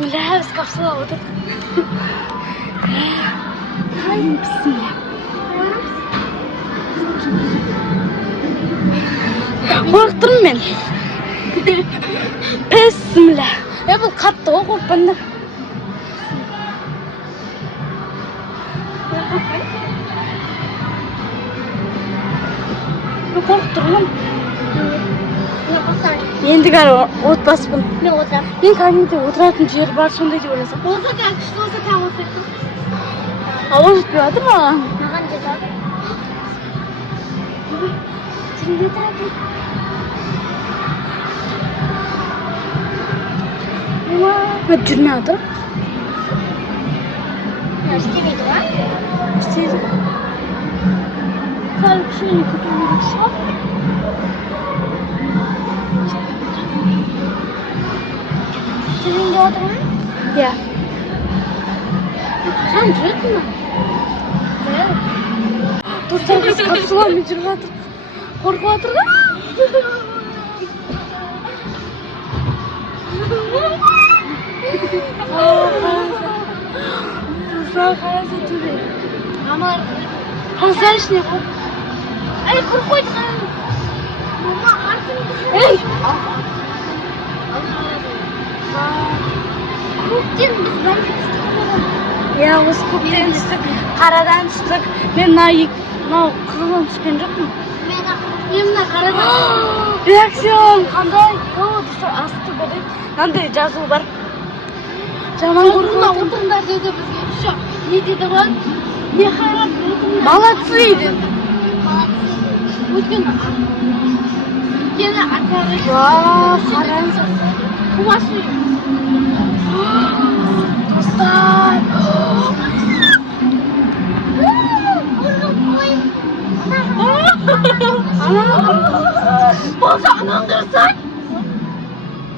Bismillah biz kapsula o'tirdik. Bismillah. Qo'rqdim men. Bismillah. Bu qattiq qo'rqdim. Qo'rqdim. Endi qara o't basibman. Ne o'tirib? Men kaniga o'tiradigan yer bor shunday deb o'ylasam. Bo'lsa da, bo'lsa tam o'tirdim. Ovoz chiqyaptimi? Mаған ketadi. Kimga ketadi? Va jurnaldir. İstemiyordu var. İsteydi. Sadece bir şeyini götürüyoruz. Senin gördün mü? Ya. Sen cüret mi? Evet. Dur sen kız kapsula mı jurvatır? Qo'rqyaptir da. Sen qarasa turib. Ama Sen ish ne qil? ay qo'rqoysan. Mama artık Ey! Ko'pdan biz birga chiqdik. Ya o'zi ko'pdan chiqdik, qaradan chiqdik. Men qizg'in tushgan jo'qmi? Menda qaradan. Reaksiyon qanday? Do'stlar, asta bo'ling. Qanday jozuv bor? Jamon O'rnimda qo'rqdim. o'tirdilar dedi bizga. Shu ne dedi bak? Ne hayrat o'tirdilar. Молодцы edi. O'tgan. Yana akari. Voy, qaranglar. Quvasi. Do'stlar. Bo'lsa anandirsan.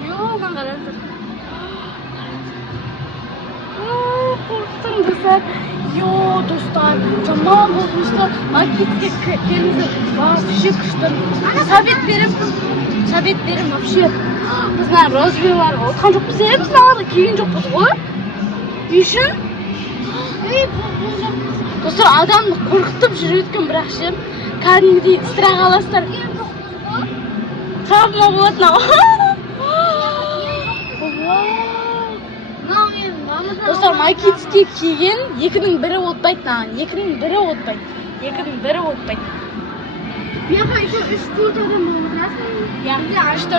Yo'q, men qaranglar. Qo'rqdim do'stlar. Yo'q, do'stlar. Jamon bo'lmishda maketga keldi. Вообще kuchli. Sovet berim вообще. Bizlar rozviyalar o'tgan jo'qmiz, bizlar keyin jo'qmiz qo'y. Yushin. Do'stlar, odamni qo'rqitib yurayotgan bir yaxshi. Qanday istirah olasizlar. Travma bo'ladi. Do'stlar, maketga keyin ikkining biri o'tmaydi. Ikkining biri o'tmaydi. Ben şu 3-4 adam olmasın. Yani işte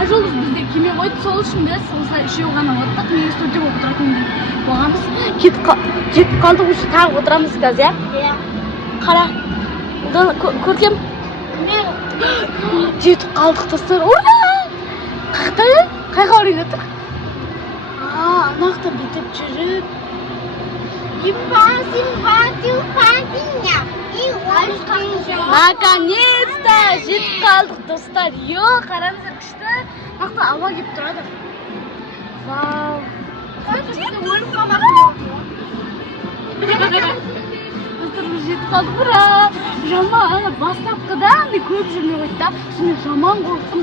ajoluz bizde kime qo'yib solishim da, solsa ishi yo'g'ini o'tdik. Men studiyada o'tirdim deb bo'lganmiz. Ketib qoldik, o'sha tag o'tiramiz gaz ya. Qara. Ko'rkam. Ketib qoldik do'stlar. Ura! Qayerga o'rayapti? Anaqda bitib yurib. Наконец-то жетib qoldik do'stlar. Yo'q, qaranglar qishda vaqtda havo kelib turadi. Vau. O'lib qolmasin. Do'stlar, жетib qoldik. Ura! Jamon bastapqida endi ko'p yurmay qo'ydi. Shuni jamon qo'rqdim.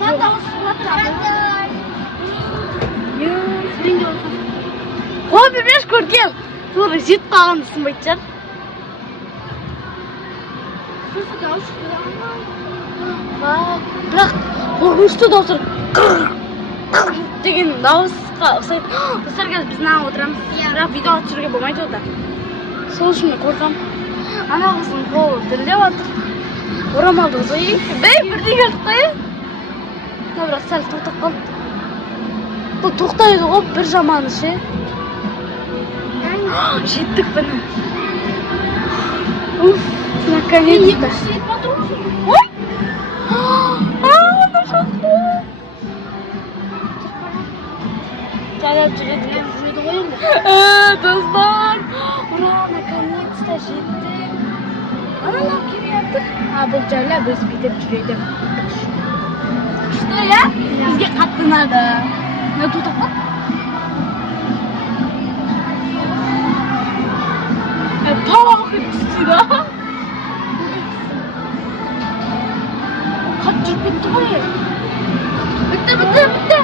Ben de olsun. Yo'q. Qo'y bermish ko'rkam. To'g'ri, жетib qolganini tushunmaydi. Biroq qo'rqinchli do'stlar. Degan dovusga o'xshaydi. Do'stlarga biz nima o'tiramiz? Biroq video tushirga bo'lmaydi o'da. So'rashimni qo'rqaman. Ana qizim qo'l tilyapti. O'ramaldi o'zi. Birdiga qo'y. Biroq sal to'xtab qoldi. Bu to'xtaydi qo'p bir zamon ishi. Жетtik buni. Наконец-то. Ой! Do'stlar, ura, наконец-то жетdik. Ana kelyapti. Bu joylar biz bitib yuraydi. Kuchli ya? Bizga qattinadi. Ne to'xtab qol. Tog' ustida. Qattiq bitti. Bitti.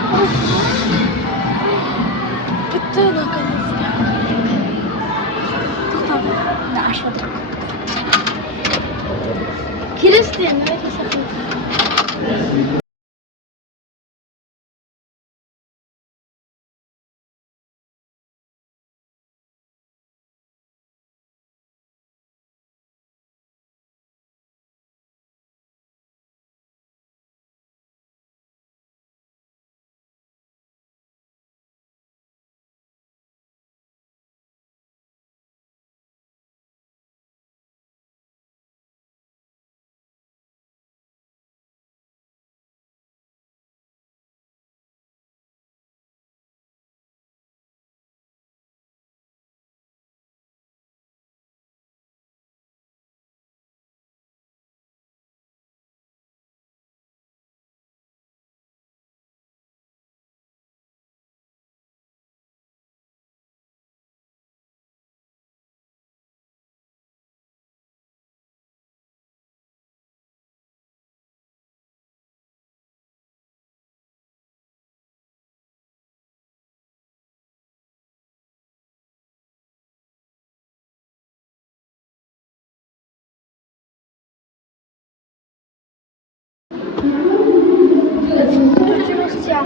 Мен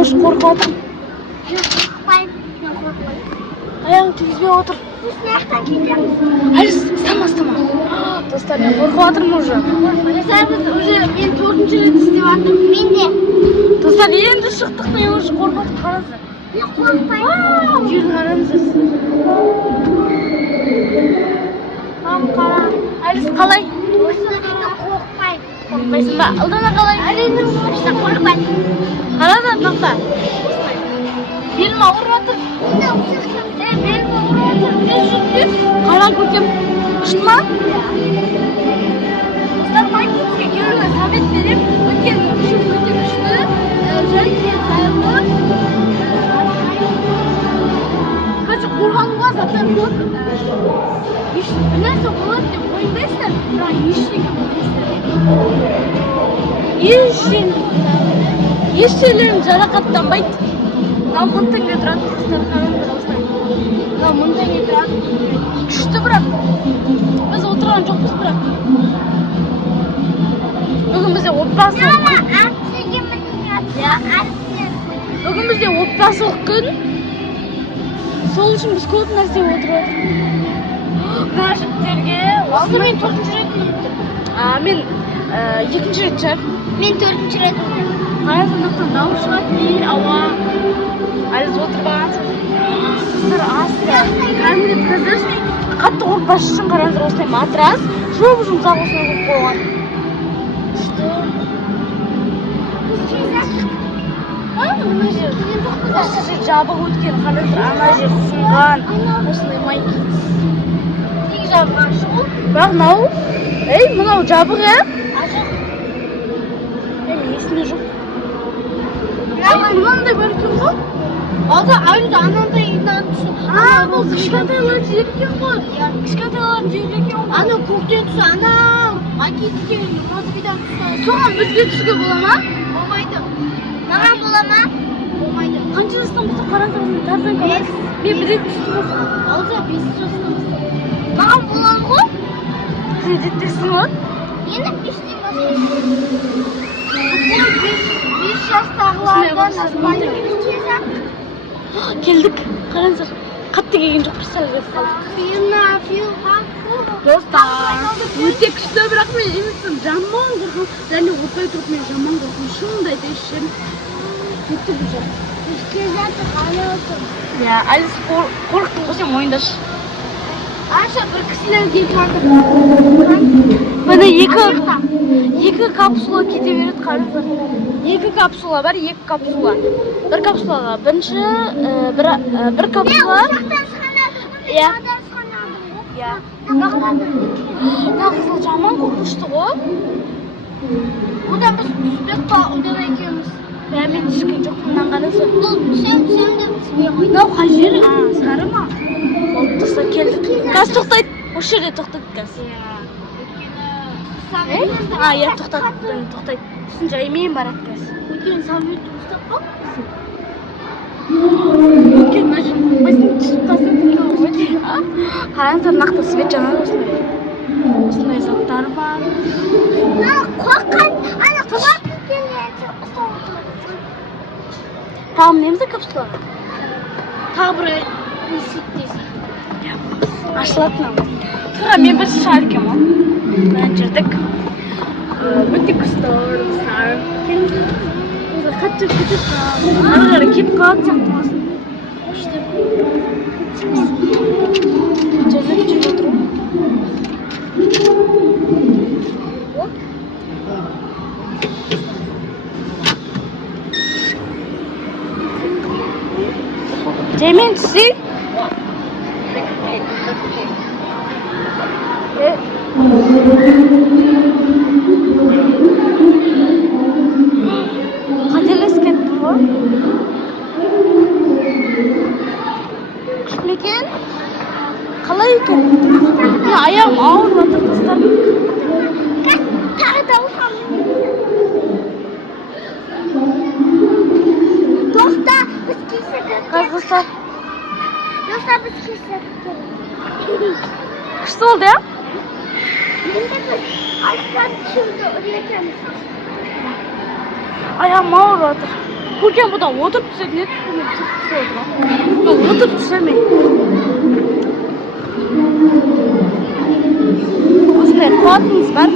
уже қорқып отырмын. Аяғын тигізбей отыр. Әлі стама. Достар, мен қорқып жатырмын уже. Мен 4-ші рет істеп жатырмын. Мен де. Достар, енді шықтық, мен уже қорқып жатырмын. Қараңыздар. Мен қорықпаймын. Жерді қараңыздар. Қара. Әліс қалай? Осыны қорықпаймын. Қорықпайсың ба? Алдана қалай? Әрине қорықпаймын. Қараңыздар, тоқта. Белім ауырып жатыр. Белім ауырып жатыр. Қара көкем. Ұшты ма? Достар, магнитке келуге совет берем. Өткен үшін өте күшті. Және қайырлы. Қазір қорғануға заттар көп. Bir нәрсе болады деп ойындайсыздар, бірақ ештеңе болмайсыздар. Ешжерлерің жарақаттанбайды. Мынау 1000 теңге тұрады, достар, қараңыздар осылай. Мынау 1000 теңге тұрады. Күшті бірақ. Біз отырған жоқпыз бірақ. Бүгін бізде отбасы. Бүгін бізде отбасылық күн. Сол үшін біз көп нәрсе отырып отырмыз. Мына жігіттерге Алды мен 4-ші рет мініпті. Мен 2-ші рет шығар. Мен 4-ші рет мініпті. Қараңыздықтан дауыс шығады, ей ауа. Әліз отырып алғансыз. Сіздер асты. Кәдімгідей қазірші қатты қорықпас үшін қараңыздар осылай матрас. Жұмсақ осылай қойып қойған. Күшті. Мына жер. Осы жер жабық өткен. Қараңыздар, ана жер сынған. Осылай майки. Жабған шұғыл. Бірақ мынау, мынау жабық, мен есімде жоқ. Мынандай бар екен ғой. Алда айында анандай үйден түсі. Бұл кішкентайлар жіберген ғой. Кішкентайлар жіберген ғой. Ана көктен түсі, ана макетке розбидан түсі. Соған бізге түсуге бола ма? Болмайды. Маған бола ма? Болмайды. Қанша жастан болса қараңыздар, тарзанка бар. Мен бір рет түстім осы. Алда 5 жастан болса. Маған болады ғой? Кредиттесің ғой? Енді 5-тен басқа. 5 жастағылардан аспайды. Келдік, қараңыздар. Қатты келген жоқпыз сәлге салдық. Достар, өте күшті, бірақ мен емеспін, жаман қорқым. Және отпай тұрып мен жаман қорқым. Шынымды айтайын. Кетті бұл жақ. Әліз қорықтың ғой сен мойындашы. Аша бір кісілер келіп жатыр. Міне екі капсула кете береді, қараңыздар. 2 капсула бар, 2 капсула. Бір капсулаға бірінші, бір капсула. Нағызыл жаман қорқышты ғой. Одан біз түстік па, одан екеуміз. Мен түскен жоқ, мұнан қараңыздар. Сен де түспей қойды. Мынау қай жер? Сары ма? Болып тұрса келдік. Қазір тоқтайды. Осы жерде тоқтайды қазір. Тоқтайды. Түсін жаймен барады қазір. Өткен самолетті ұстап қалыпсың. Өткен мына жерін қоймайсың, түсіп қалсаң тіпті ғой. Қараңыздар, нақты свет жанады осындай. Осындай заттар бар. Қорқан, ана құлап кеткенде ұстап отырмын. Тағы мінеміз капсулаға? Тағы бір есіктесің. Ашылатын ау. Тұра, мен бір шығар екен ғой. Мына жүрдік. Өте күшті орынсар. Қатты күшті. Ары қарай кетіп қалатын сияқты масын. Күшті. Жүріп отыру. Жаймен түсейін. Қателесіп кеттім ғой. Күшті ме екен? Қалай екен? Аяғым ауырып жатыр, достар. Тағы дауыс Доста, біз кесіп. Достар. Доста, біз кесіп. Күшті болды, Aşklar şimdi öğretemezsin. Ayağım ağır atır. Көрген бұда отырып түсетін еді. Отырып түсемей. Осындай қуатыңыз бар.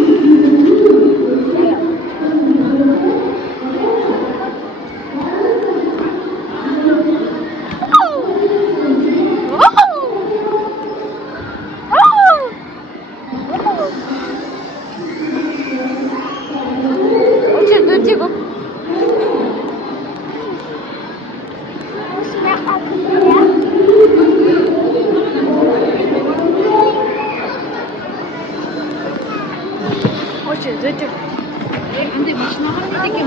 Өте көп. Өте көп. Андай машинаға не деген